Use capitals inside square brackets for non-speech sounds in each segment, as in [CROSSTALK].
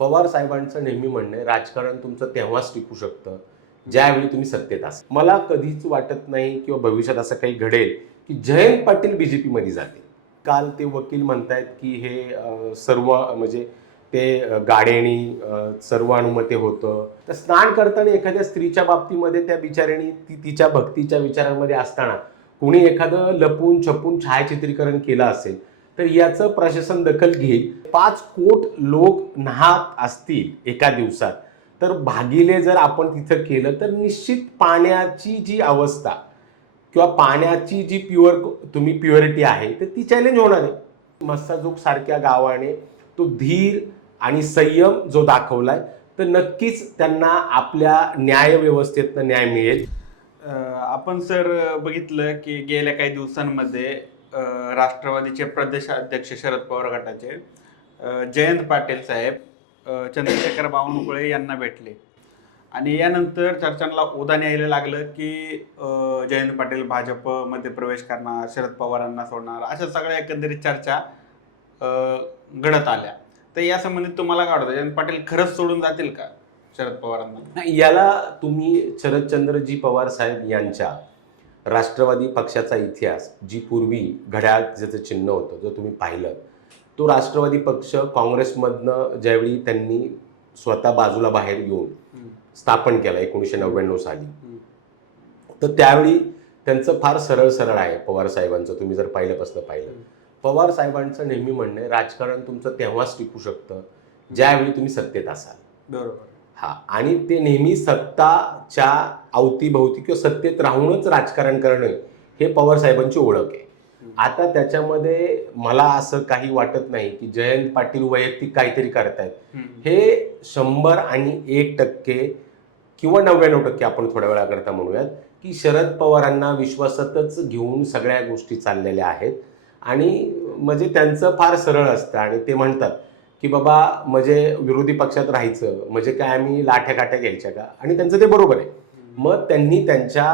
पवार साहेबांचं नेहमी म्हणणं आहे राजकारण तुमचं तेव्हाच टिकू शकतं ज्यावेळी तुम्ही सत्तेत असाल. मला कधीच वाटत नाही किंवा भविष्यात असं काही घडेल की जयंत पाटील बीजेपी मध्ये जातील. काल ते वकील म्हणतायत की हे सर्व म्हणजे ते गाड्यानी गाडेणी सर्व अनुमते होतं. तर स्नान करताना एखाद्या स्त्रीच्या बाबतीमध्ये त्या बिचाऱ्याने ती तिच्या भक्तीच्या विचारांमध्ये असताना कुणी एखादं लपून छपून छायाचित्रीकरण केलं असेल तर याचं प्रशासन दखल घेईल. पाच कोट लोक नाहत असतील एका दिवसात. तर भागिले जर आपण तिथं केलं तर निश्चित पाण्याची जी अवस्था किंवा पाण्याची जी प्युअर तुम्ही प्युअरिटी आहे तर ती चॅलेंज होणार आहे. मस्साजोग सारख्या गावाने तो धीर आणि संयम जो दाखवलाय तर नक्कीच त्यांना आपल्या न्यायव्यवस्थेतनं न्याय मिळेल. आपण सर बघितलं की गेल्या काही दिवसांमध्ये राष्ट्रवादीचे प्रदेशाध्यक्ष शरद पवार गटाचे जयंत पाटील साहेब चंद्रशेखर बावनकुळे यांना भेटले. आणि यानंतर चर्चांना उदान यायला लागलं की जयंत पाटील भाजपमध्ये प्रवेश करणार शरद पवारांना सोडणार अशा सगळ्या एकंदरीत चर्चा घडत आल्या. तर या संबंधित तुम्हाला काय वाटतं? जयंत पाटील खरंच सोडून जातील का शरद पवारांना? याला तुम्ही शरदचंद्रजी पवार साहेब यांच्या राष्ट्रवादी पक्षाचा इतिहास जी पूर्वी घड्याळ ज्याचं चिन्ह होतं जर तुम्ही पाहिलं तो राष्ट्रवादी पक्ष काँग्रेसमधनं ज्यावेळी त्यांनी स्वतः बाजूला बाहेर येऊन. स्थापन केला एकोणीसशे नव्याण्णव साली. तर त्यावेळी त्यांचं फार सरळ सरळ आहे पवार साहेबांचं तुम्ही जर पहिल्यापासून पाहिलं. पवार साहेबांचं नेहमी म्हणणं आहे राजकारण तुमचं तेव्हाच टिकू शकतं ज्यावेळी तुम्ही सत्तेत असाल. बरोबर. हा आणि ते नेहमी सत्ताच्या अवतीभोवती किंवा सत्तेत राहूनच राजकारण करणं हे पवार साहेबांची ओळख आहे. आता त्याच्यामध्ये मला असं काही वाटत नाही की जयंत पाटील वैयक्तिक काहीतरी करतायत. हे शंभर आणि एक टक्के किंवा नव्याण्णव टक्के आपण थोड्या वेळाकरता म्हणूयात की शरद पवारांना विश्वासातच घेऊन सगळ्या गोष्टी चाललेल्या आहेत. आणि म्हणजे त्यांचं फार सरळ असतं आणि ते म्हणतात की बाबा म्हणजे विरोधी पक्षात राहायचं म्हणजे काय आम्ही लाठ्या काठ्या घ्यायच्या का? आणि त्यांचं ते बरोबर आहे. मग त्यांनी त्यांच्या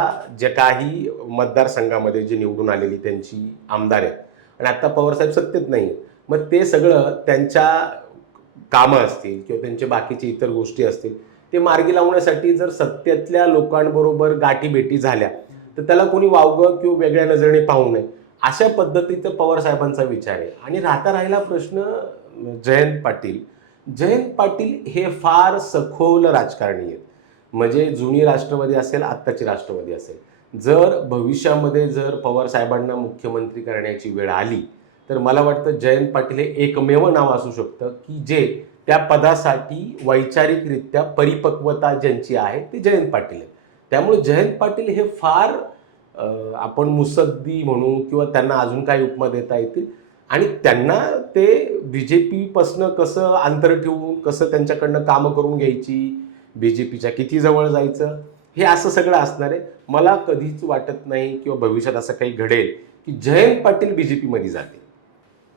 जे काही मतदारसंघामध्ये जे निवडून आलेली त्यांची आमदार आहेत आणि आत्ता पवारसाहेब सत्तेत नाही मग ते सगळं त्यांच्या कामं असतील किंवा त्यांचे बाकीचे इतर गोष्टी असतील ते मार्गी लावण्यासाठी जर सत्तेतल्या लोकांबरोबर गाठीभेटी झाल्या तर त्याला कोणी वावगं किंवा वेगळ्या नजरेने पाहू नये. अशा पद्धतीचा पवार साहेबांचा विचार आहे. आणि राहता राहिला प्रश्न जयंत पाटील. जयंत पाटील हे फार सखोल राजकारणी आहेत. म्हणजे जुनी राष्ट्रवादी असेल आत्ताची राष्ट्रवादी असेल. जर भविष्यामध्ये जर पवार साहेबांना मुख्यमंत्री करण्याची वेळ आली तर मला वाटतं जयंत पाटील हे एकमेव नाव असू शकतं की जे त्या पदासाठी वैचारिकरित्या परिपक्वता ज्यांची आहे ते जयंत पाटील आहेत. त्यामुळे जयंत पाटील हे फार आपण मुसद्दी म्हणू किंवा त्यांना अजून काही उपमा देता येतील आणि त्यांना ते बी जे पीपासनं कसं अंतर ठेवून कसं त्यांच्याकडनं कामं करून घ्यायची बी जे पीच्या किती जवळ जायचं हे असं सगळं असणार आहे. मला कधीच वाटत नाही किंवा भविष्यात असं काही घडेल की जयंत पाटील बी जे पीमध्ये जातील.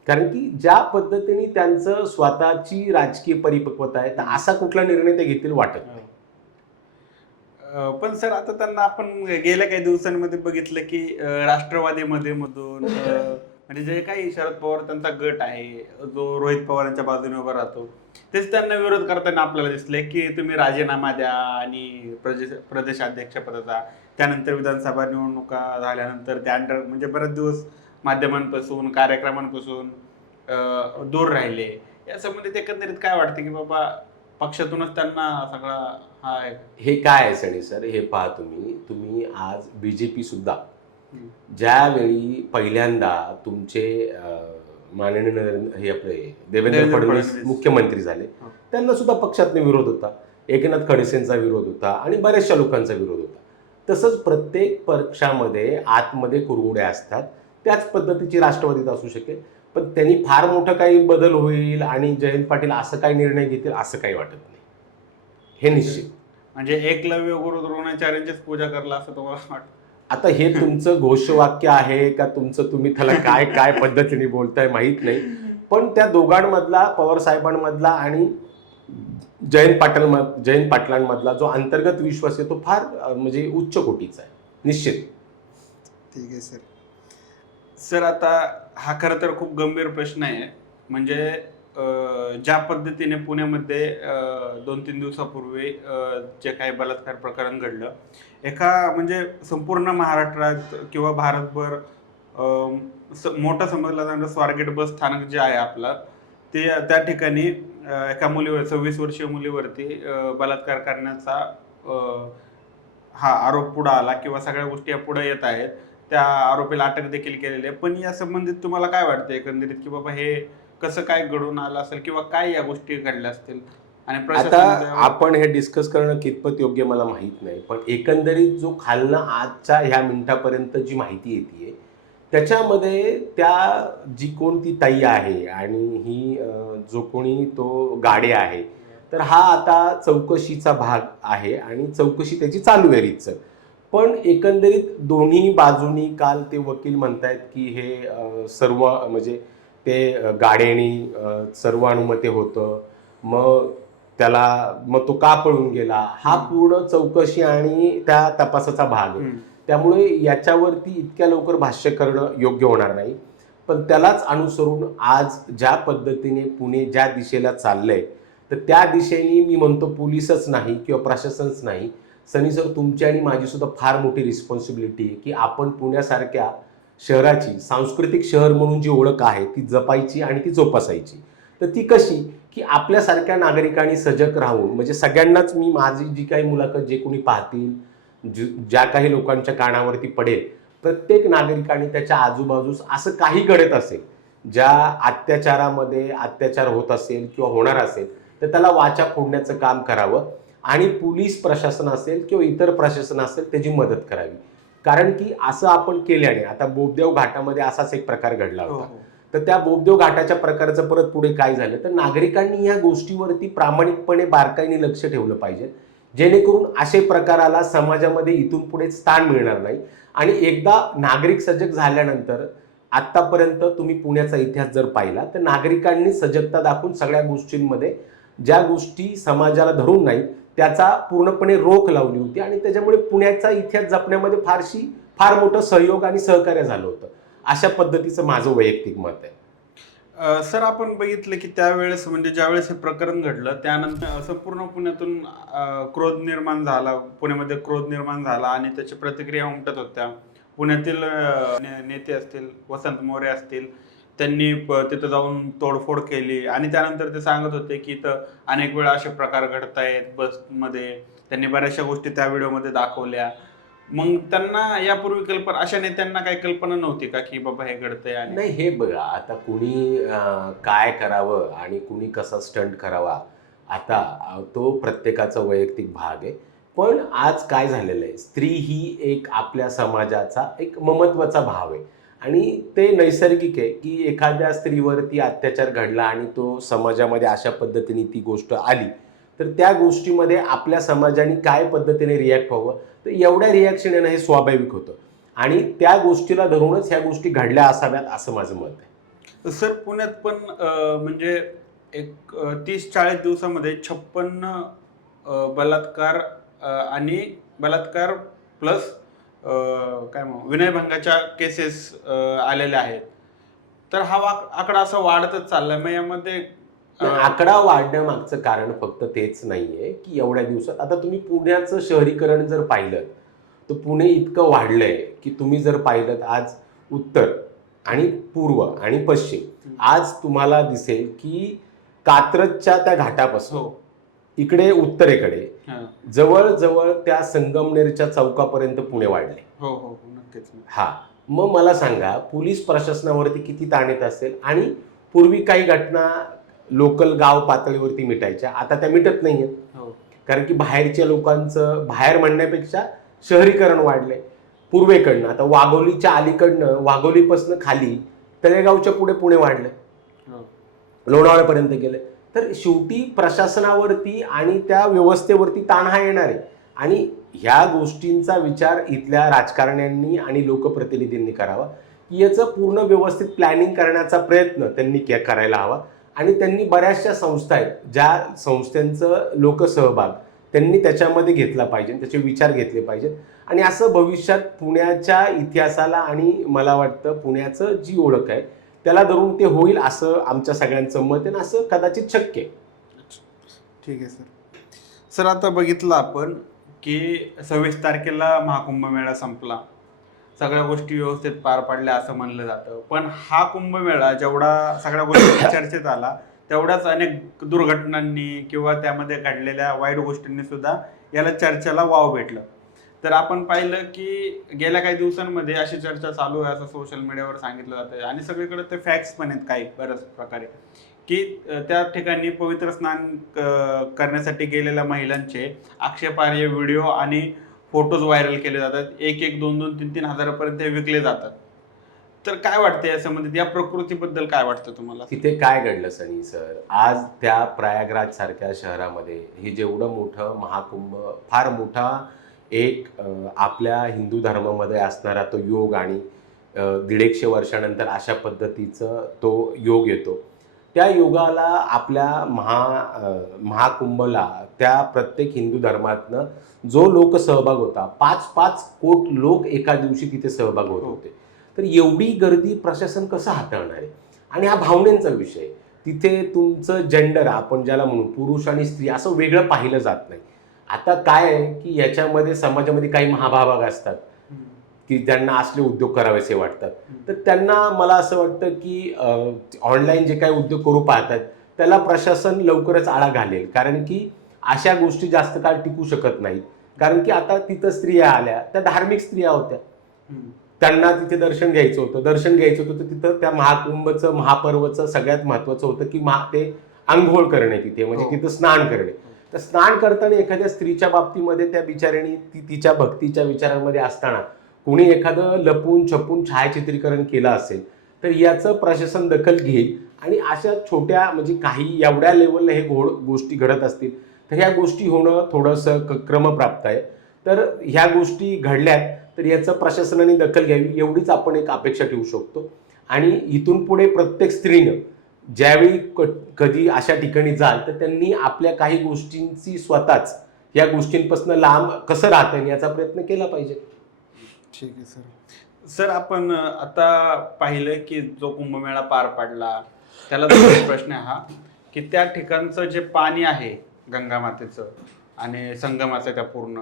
कारण की ज्या पद्धतीने त्यांचं स्वतःची राजकीय परिपक्वता आहे तर असा कुठला निर्णय ते घेतील वाटत नाही. पण सर आता त्यांना आपण गेल्या काही दिवसांमध्ये बघितलं की राष्ट्रवादीमध्ये मधून म्हणजे जे काही शरद पवार त्यांचा गट आहे जो रोहित पवारांच्या बाजूने उभा राहतो तेच त्यांना विरोध करताना आपल्याला दिसले की तुम्ही राजीनामा द्या आणि प्रदेश प्रदेशाध्यक्षपदाचा त्यानंतर विधानसभा निवडणुका झाल्यानंतर त्या अंडर म्हणजे बरेच दिवस माध्यमांपासून कार्यक्रमांपासून दूर राहिले. या संबंधित एकंदरीत काय वाटतं की बाबा पक्षातूनच त्यांना सगळा हा हे काय आहे सणे सर? हे पहा तुम्ही. तुम्ही आज बी जे पी सुद्धा ज्यावेळी पहिल्यांदा तुमचे माननीय नरेंद्र हे आपले देवेंद्र फडणवीस. मुख्यमंत्री झाले. त्यांना सुद्धा पक्षातने विरोध होता. एकनाथ खडसेंचा विरोध होता आणि बऱ्याचशा लोकांचा विरोध होता. तसंच प्रत्येक पक्षामध्ये आतमध्ये कुरगुड्या असतात. त्याच पद्धतीची राष्ट्रवादीत असू शकेल. पण त्यांनी फार मोठं काही बदल होईल आणि जयंत पाटील असं काही निर्णय घेतील असं काही वाटत नाही. हे निश्चित. म्हणजे एकलव्य गुरु द्रोणाचार्यांचीच पूजा करला असं तुम्हाला वाटतं? आता हे [LAUGHS] तुमचं घोषवाक्य आहे का तुमचं तुम्ही त्याला काय काय [LAUGHS] पद्धतीने बोलताय माहीत नाही. पण त्या दोघांमधला पवार साहेबांमधला आणि जयंत पाटील जयंत पाटलांमधला जो अंतर्गत विश्वास आहे तो फार म्हणजे उच्च कोटीचा आहे. निश्चित. ठीक आहे सर. सर आता हा खरं तर खूप गंभीर प्रश्न आहे. म्हणजे ज्या पद्धतीने पुण्यामध्ये दोन तीन दिवसापूर्वी जे काही बलात्कार प्रकरण घडलं एका म्हणजे संपूर्ण महाराष्ट्रात किंवा भारतभर स- मोठं समजलं जाणारं स्वारगेट बस स्थानक जे आहे आपलं ते त्या ठिकाणी एका मुलीवर सव्वीस वर्षीय मुलीवरती बलात्कार करण्याचा हा आरोप पुढे आला किंवा सगळ्या गोष्टी पुढं पुढे येत आहेत त्या आरोपीला अटक देखील केलेली आहे. पण या संबंधित तुम्हाला काय वाटतं एकंदरीत की बाबा हे कसं काय घडून आलं असेल किंवा काय या गोष्टी घडल्या असतील? आणि आता प्रशासनाच्या- आपण हे डिस्कस करणं कितपत योग्य मला माहीत नाही. पण एकंदरीत जो खालनं आजच्या ह्या मिनिटापर्यंत जी माहिती येते त्याच्यामध्ये त्या जी कोण ती ताई आहे आणि ही अं, जो कोणी तो गाडे आहे तर हा आता चौकशीचा भाग आहे आणि चौकशी त्याची चालू आहे रीतसर. पण एकंदरीत दोन्ही बाजूनी काल ते वकील म्हणतायत की हे अं, सर्व म्हणजे ते अं, गाड्यानी अं, सर्व अनुमते होतं. मग त्याला मग तो का पळून गेला? हा पूर्ण चौकशी आणि त्या तपासाचा भाग आहे. त्यामुळे याच्यावरती इतक्या लवकर भाष्य करणं योग्य होणार नाही. पण त्यालाच अनुसरून आज ज्या पद्धतीने पुणे ज्या दिशेला चाललंय तर त्या दिशेने मी म्हणतो पोलीसच नाही किंवा प्रशासनच नाही. सनी सर तुमची आणि माझी सुद्धा फार मोठी रिस्पॉन्सिबिलिटी आहे की आपण पुण्यासारख्या शहराची सांस्कृतिक शहर म्हणून जी ओळख आहे ती जपायची आणि ती जोपासायची. तर ती कशी? की आपल्यासारख्या नागरिकांनी सजग राहून म्हणजे सगळ्यांनाच मी माझी जी काही मुलाखत जे कोणी पाहतील ज्या काही लोकांच्या कानावरती पडेल प्रत्येक नागरिकाने त्याच्या आजूबाजूस असं काही घडत असेल ज्या अत्याचारामध्ये अत्याचार होत असेल किंवा होणार असेल तर त्याला वाचा फोडण्याचं काम करावं आणि पोलीस प्रशासन असेल किंवा इतर प्रशासन असेल त्याची मदत करावी. कारण की असं आपण केल्याने आता बोबदेव घाटामध्ये असाच एक प्रकार घडला हो, होता. हो. तर त्या बोबदेव घाटाच्या प्रकारचं परत पुढे काय झालं? तर नागरिकांनी या गोष्टीवरती प्रामाणिकपणे बारकाईने लक्ष ठेवलं पाहिजे. जेणेकरून असे प्रकाराला समाजामध्ये इथून पुढे स्थान मिळणार नाही. आणि एकदा नागरिक सजग झाल्यानंतर आत्तापर्यंत तुम्ही पुण्याचा इतिहास जर पाहिला तर नागरिकांनी सजगता दाखवून सगळ्या गोष्टींमध्ये ज्या गोष्टी समाजाला धरून नाही त्याचा पूर्णपणे रोख लावली होती आणि त्याच्यामुळे पुण्याचा इतिहास जपण्यामध्ये फारशी फार मोठं सहयोग आणि सहकार्य झालं होतं. अशा पद्धतीचं माझं वैयक्तिक मत आहे. सर आपण बघितलं की त्यावेळेस म्हणजे ज्यावेळेस हे प्रकरण घडलं त्यानंतर संपूर्ण पुण्यातून क्रोध निर्माण झाला पुण्यामध्ये क्रोध निर्माण झाला आणि त्याची प्रतिक्रिया उमटत होत्या. पुण्यातील ने- नेते असतील वसंत मोरे असतील त्यांनी तिथं जाऊन तोडफोड केली. आणि त्यानंतर ते सांगत होते की इथं अनेक वेळा असे प्रकार घडत आहेत बसमध्ये. त्यांनी बऱ्याचशा गोष्टी त्या व्हिडिओमध्ये दाखवल्या. मग त्यांना यापूर्वी कल्पना अशा नेत्यांना काही कल्पना नव्हती का की बाबा हे घडतंय आणि नाही हे बघा आता कुणी काय करावं आणि कुणी कसा स्टंट करावा आता तो प्रत्येकाचा वैयक्तिक भाग आहे. पण आज काय झालेलं आहे? स्त्री ही एक आपल्या समाजाचा एक ममत्वाचा भाव आहे. आणि ते नैसर्गिक आहे की एखाद्या स्त्रीवरती अत्याचार घडला आणि तो समाजामध्ये अशा पद्धतीने ती गोष्ट आली तर त्या गोष्टीमध्ये आपल्या समाजाने काय पद्धतीने रिॲक्ट व्हावं? तर एवढ्या रिॲक्शन येणं हे स्वाभाविक होतं. आणि त्या गोष्टीला धरूनच ह्या गोष्टी घडल्या असाव्यात असं माझं मत आहे. सर पुण्यात पण म्हणजे एक तीस चाळीस दिवसामध्ये छप्पन्न बलात्कार आणि बलात्कार प्लस काय विनयभंगाच्या केसेस आलेल्या आहेत. तर हा आकडा असा वाढतच चाललाय. मग यामध्ये आकडा वाढण्यामागचं कारण फक्त तेच नाहीये की एवढ्या दिवसात आता तुम्ही पुण्याचं शहरीकरण जर पाहिलं तर पुणे इतकं वाढलंय की तुम्ही जर पाहिलं आज उत्तर आणि पूर्व आणि पश्चिम आज तुम्हाला दिसेल की कात्रजच्या त्या घाटापासून हो. इकडे उत्तरेकडे. जवळजवळ त्या संगमनेरच्या चौकापर्यंत पुणे वाढले. हो हो हो, नक्कीच हा. मग मला सांगा पोलीस प्रशासनावरती किती ताण येत असेल? आणि पूर्वी काही घटना लोकल गाव पातळीवरती मिटायच्या आता त्या मिटत नाहीयेत. हो. कारण की बाहेरच्या लोकांचं बाहेर म्हणण्यापेक्षा शहरीकरण वाढलंय पूर्वेकडनं आता वाघोलीच्या अलीकडनं वाघोलीपासून खाली तळेगावच्या पुढे पुणे वाढलंय हो. लोणावळ्यापर्यंत गेले. तर शेवटी प्रशासनावरती आणि त्या व्यवस्थेवरती ताण हा येणार आहे. आणि ह्या गोष्टींचा विचार इथल्या राजकारण्यांनी आणि लोकप्रतिनिधींनी करावा. की याचं पूर्ण व्यवस्थित प्लॅनिंग करण्याचा प्रयत्न त्यांनी करायला हवा. आणि त्यांनी बऱ्याचशा संस्था आहेत ज्या संस्थांचं लोकसहभाग त्यांनी त्याच्यामध्ये घेतला पाहिजे त्याचे विचार घेतले पाहिजेत. आणि असं भविष्यात पुण्याच्या इतिहासाला आणि मला वाटतं पुण्याचं जी ओळख आहे त्याला धरून ते होईल असं आमच्या सगळ्यांचं मत आहे आणि असं कदाचित शक्य ठीक आहे सर. सर आता बघितलं आपण की सव्वीस तारखेला महाकुंभमेळा संपला. सगळ्या गोष्टी व्यवस्थित पार पडल्या असं म्हणलं जातं. पण हा कुंभमेळा जेवढा सगळ्या गोष्टी चर्चेत आला तेवढ्याच अनेक दुर्घटनांनी किंवा त्यामध्ये घडलेल्या वाईट गोष्टींनी सुद्धा याला चर्चेला वाव भेटलं. तर आपण पाहिलं की गेल्या काही दिवसांमध्ये अशी चर्चा चालू आहे असं सोशल मीडियावर सांगितलं जातं आणि सगळीकडे ते फॅक्ट्स पण आहेत काही बऱ्याच प्रकारे. की त्या ठिकाणी पवित्र स्नान करण्यासाठी गेलेल्या महिलांचे आक्षेपार्ह व्हिडिओ आणि फोटोज व्हायरल केले जातात. एक एक दोन दोन तीन तीन हजारापर्यंत विकले जातात. तर काय वाटतं या संबंधित या प्रकृतीबद्दल काय वाटतं तुम्हाला? तिथे काय घडलं सनी सर? आज त्या प्रयागराज सारख्या शहरामध्ये हे जेवढं मोठं महाकुंभ फार मोठा एक आपल्या हिंदू धर्मामध्ये असणारा तो योग आणि अं, दीडशे वर्षानंतर अशा पद्धतीचं तो योग येतो त्या योगाला आपल्या महा महाकुंभला त्या प्रत्येक हिंदू धर्मातनं जो लोक सहभाग होता पाच पाच कोट लोक एका दिवशी तिथे सहभाग होत हो. होते तर एवढी गर्दी प्रशासन कसं हाताळणार आहे आणि हा भावनेचा विषय. तिथे तुमचं जेंडर आपण ज्याला म्हणू पुरुष आणि स्त्री असं वेगळं पाहिलं जात नाही आता काय आहे की याच्यामध्ये समाजामध्ये काही महाभाग असतात की ज्यांना असले उद्योग करावेसे वाटतात. तर त्यांना मला असं वाटतं की ऑनलाईन जे काही उद्योग करू पाहतात त्याला प्रशासन लवकरच आळा घालेल. कारण की अशा गोष्टी जास्त काळ टिकू शकत नाहीत. कारण की आता तिथं स्त्रिया आल्या त्या धार्मिक स्त्रिया होत्या. त्यांना तिथे दर्शन घ्यायचं होतं. दर्शन घ्यायचं होतं तर तिथं त्या महाकुंभचं महापर्वचं सगळ्यात महत्त्वाचं होतं की महा ते आंघोळ करणे तिथे म्हणजे हो. तिथं स्नान करणे. तर स्नान करताना एखाद्या स्त्रीच्या बाबतीमध्ये त्या बिचाऱ्याने ती तिच्या भक्तीच्या विचारांमध्ये असताना कुणी एखादं लपून छपून छायाचित्रीकरण केलं असेल तर याचं प्रशासन दखल घेईल. आणि अशा छोट्या म्हणजे काही एवढ्या लेवलला हे घोड गोष्टी घडत असतील. तर ह्या गोष्टी होणं थोडंसं क- क्रमप्राप्त आहे. तर ह्या गोष्टी घडल्यात तर याचं प्रशासनाने दखल घ्यावी एवढीच आपण एक अपेक्षा ठेवू शकतो. आणि इथून पुढे प्रत्येक स्त्रीनं ज्यावेळी क- कधी अशा ठिकाणी जाल तर त्यांनी आपल्या काही गोष्टींची स्वतःच या गोष्टींपासून लांब कसं राहता येईल याचा प्रयत्न केला पाहिजे. ठीक आहे सर. सर आपण आता पाहिलं की जो कुंभमेळा पार पडला त्याला दुसरा [COUGHS] प्रश्न हा की त्या ठिकाणचं जे पाणी आहे गंगा मातेचं आणि संगमाचं त्या पूर्ण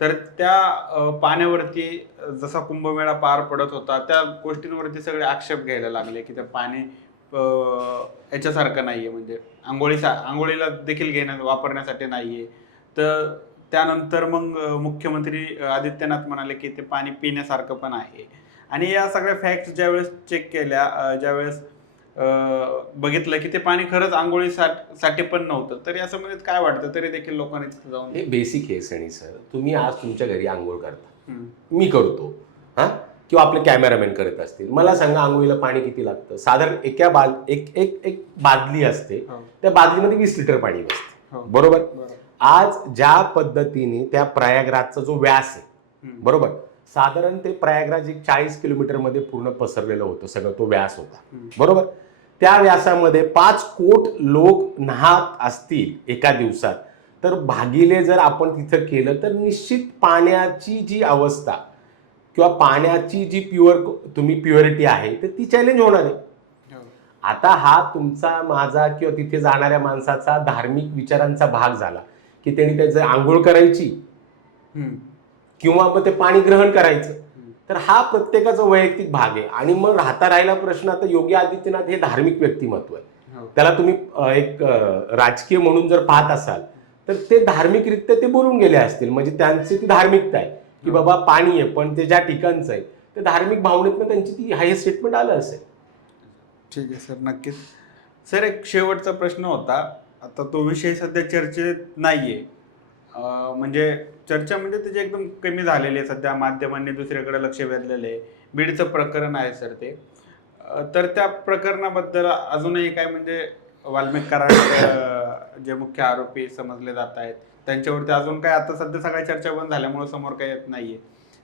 तर त्या पाण्यावरती जसा कुंभमेळा पार पडत होता त्या गोष्टींवरती सगळे आक्षेप घ्यायला लागले की ते पाणी याच्यासारखं नाहीये. म्हणजे आंघोळीसा आंघोळीला देखील घेण्या वापरण्यासाठी नाहीये. तर त्यानंतर मग मुख्यमंत्री आदित्यनाथ म्हणाले की ते पाणी पिण्यासारखं पण आहे. आणि या सगळ्या फॅक्ट्स ज्यावेळेस चेक केल्या ज्यावेळेस बघितलं की ते पाणी खरंच आंघोळी साठी पण नव्हतं. तर या संबंधित काय वाटतं? तरी देखील लोकांनी तिथे जाऊन हे बेसिक आहे सणी सर तुम्ही आज तुमच्या घरी आंघोळ करता. मी करतो. हां? किंवा आपले कॅमेरामॅन करत असतील मला सांगा आंघोळीला पाणी किती लागतं साधारण एका बाल एक एक एक बादली असते हो. त्या बादलीमध्ये वीस लिटर पाणी बसते हो. बरोबर. आज ज्या पद्धतीने त्या प्रयागराजचा जो व्यास आहे. बरोबर साधारण ते प्रयागराज एक चाळीस किलोमीटरमध्ये पूर्ण पसरलेलं होतं सगळं तो व्यास होता. बरोबर त्या व्यासामध्ये पाच कोट लोक नाहत असतील एका दिवसात तर भागिले जर आपण तिथं केलं तर निश्चित पाण्याची जी अवस्था किंवा पाण्याची जी प्युअर तुम्ही प्युअरिटी आहे तर ती चॅलेंज होणार आहे हो. आता हा तुमचा माझा किंवा तिथे जाणाऱ्या माणसाचा धार्मिक विचारांचा भाग झाला की त्यांनी त्याचं आंघोळ करायची. किंवा मग ते पाणी ग्रहण करायचं. तर हा प्रत्येकाचा वैयक्तिक भाग आहे आणि मग राहता राहिला प्रश्न आता योगी आदित्यनाथ हे धार्मिक व्यक्तिमत्व आहे हो. त्याला तुम्ही एक राजकीय म्हणून जर पाहत असाल तर ते धार्मिकरित्या ते बोलून गेले असतील म्हणजे त्यांची ती धार्मिकता आहे की बाबा पाणी आहे पण ते ज्या ठिकाणचं आहे ते धार्मिक भावनेतनं त्यांची ती हाय स्टेटमेंट आलं असेल. ठीक आहे सर नक्कीच. सर एक शेवटचा प्रश्न होता. आता तो विषय सध्या चर्चेत नाही आहे म्हणजे चर्चा म्हणजे त्याची एकदम कमी झालेली आहे सध्या. माध्यमांनी दुसरीकडे लक्ष वेधलेलं आहे. बीडचं प्रकरण आहे सर ते. तर त्या प्रकरणाबद्दल अजूनही काय म्हणजे वाल्मिक कराड जे मुख्य आरोपी समजले जात आहेत त्यांच्यावरती अजून काय आता सध्या सगळ्या चर्चा बंद झाल्यामुळे समोर काही येत नाहीये.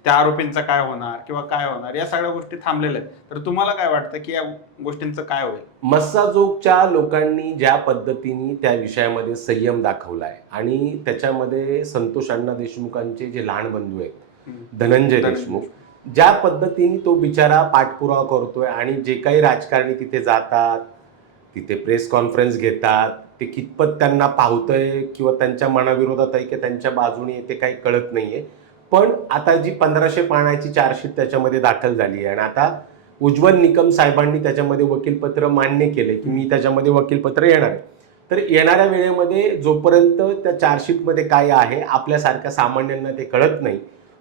त्या आरोपींचं काय होणार किंवा काय होणार या सगळ्या गोष्टी थांबलेल्या आहेत. तर तुम्हाला काय वाटतं की या गोष्टींचं काय होईल? मस्साजोगच्या लोकांनी ज्या पद्धतीने त्या विषयामध्ये संयम दाखवलाय आणि त्याच्यामध्ये संतोष अण्णा देशमुखांचे जे लहान बंधू आहेत धनंजय. देशमुख ज्या पद्धतीने तो बिचारा पाठपुरावा करतोय आणि जे काही राजकारणी तिथे जातात तिथे प्रेस कॉन्फरन्स घेतात. ते कितपत त्यांना पाहतंय किंवा त्यांच्या मनाविरोधात आहे की त्यांच्या बाजूने आहे ते काही कळत नाही आहे पण आता जी पंधराशे पानाची चार्जशीट त्याच्यामध्ये दाखल झाली आहे. आणि आता उज्ज्वल निकम साहेबांनी त्याच्यामध्ये वकीलपत्र मान्य केले की मी त्याच्यामध्ये वकीलपत्र येणार आहे. तर येणाऱ्या वेळेमध्ये जोपर्यंत त्या चार्जशीटमध्ये काय आहे आपल्यासारख्या सामान्यांना ते कळत नाही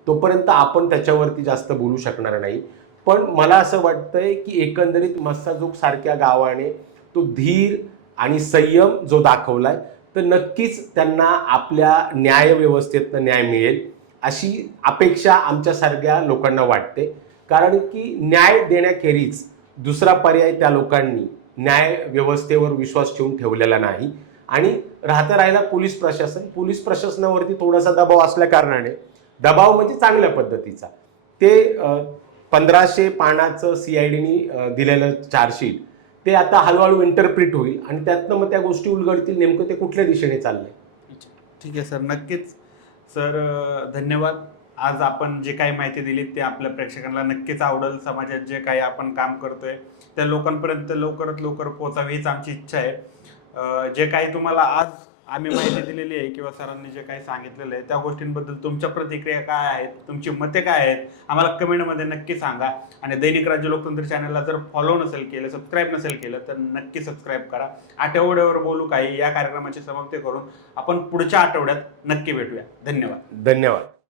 तोपर्यंत आपण त्याच्यावरती जास्त बोलू शकणार नाही. पण मला असं वाटतंय की एकंदरीत मस्साजोग सारख्या गावाने तो धीर आणि संयम जो दाखवलाय तर नक्कीच त्यांना आपल्या न्यायव्यवस्थेतनं न्याय मिळेल अशी अपेक्षा आमच्यासारख्या लोकांना वाटते. कारण की न्याय देण्याखेरीज दुसरा पर्याय त्या लोकांनी न्याय व्यवस्थेवर विश्वास ठेवून ठेवलेला नाही. आणि राहतं राहिला पोलीस प्रशासन. पोलीस प्रशासनावरती थोडासा दबाव असल्या कारणाने दबाव म्हणजे चांगल्या पद्धतीचा. ते पंधराशे पानाचं सी आय डीनी दिलेलं चार्जशीट ते आता हळूहळू इंटरप्रिट होईल आणि त्यातनं मग त्या गोष्टी उलगडतील नेमकं ते कुठल्या दिशेने चाललंय? ठीक आहे सर. नक्कीच सर धन्यवाद. आज आपण जे काही माहिती दिली ते आपल्या प्रेक्षकांना नक्कीच आवडेल. समाजात जे काही आपण काम करतोय त्या लोकांपर्यंत लवकरात लवकर पोहोचावी हीच आमची इच्छा आहे. जे काही तुम्हाला आज आम्ही माहिती दिलेली आहे किंवा सरांनी जे काही सांगितलेलं आहे त्या गोष्टींबद्दल तुमच्या प्रतिक्रिया काय आहेत तुमची मते काय आहेत आम्हाला कमेंटमध्ये नक्की सांगा. आणि दैनिक राज्य लोकतंत्र चॅनलला जर फॉलो नसेल केलं सबस्क्राईब नसेल केलं तर नक्की सबस्क्राईब करा. आठवड्यावर बोलू काही या कार्यक्रमाची समाप्ती करून आपण पुढच्या आठवड्यात नक्की भेटूया. धन्यवाद. धन्यवाद.